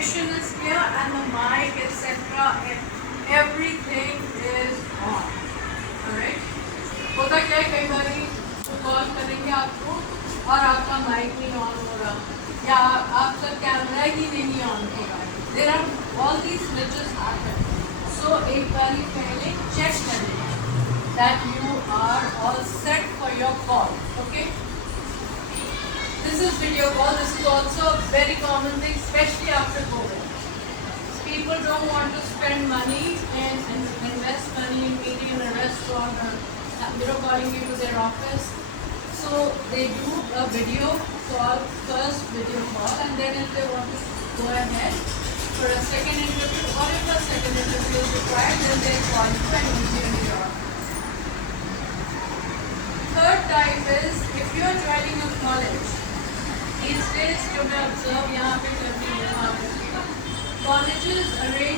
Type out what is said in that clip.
connection is clear and the mic, etc. Everything is on. Alright? होता क्या है कई बार तो कॉल करेंगे आपको और आपका माइक नहीं ऑन हो रहा या आपका कैमरा ही नहीं ऑन हो रहा. There are all these glitches happen. So एक बार पहले check कर लें that you are all set for your call. Okay? This is video call. This is also a very common thing, especially after COVID. People don't want to spend money and invest money in meeting in a restaurant or calling you to their office. So they do a video call, first video call, and then if they want to go ahead for a second interview or if a second interview is required, then they call you and meet you in your office. Third type is if you are joining a college. These days, जो मैं observe यहाँ पे कर रही हूँ, colleges arrange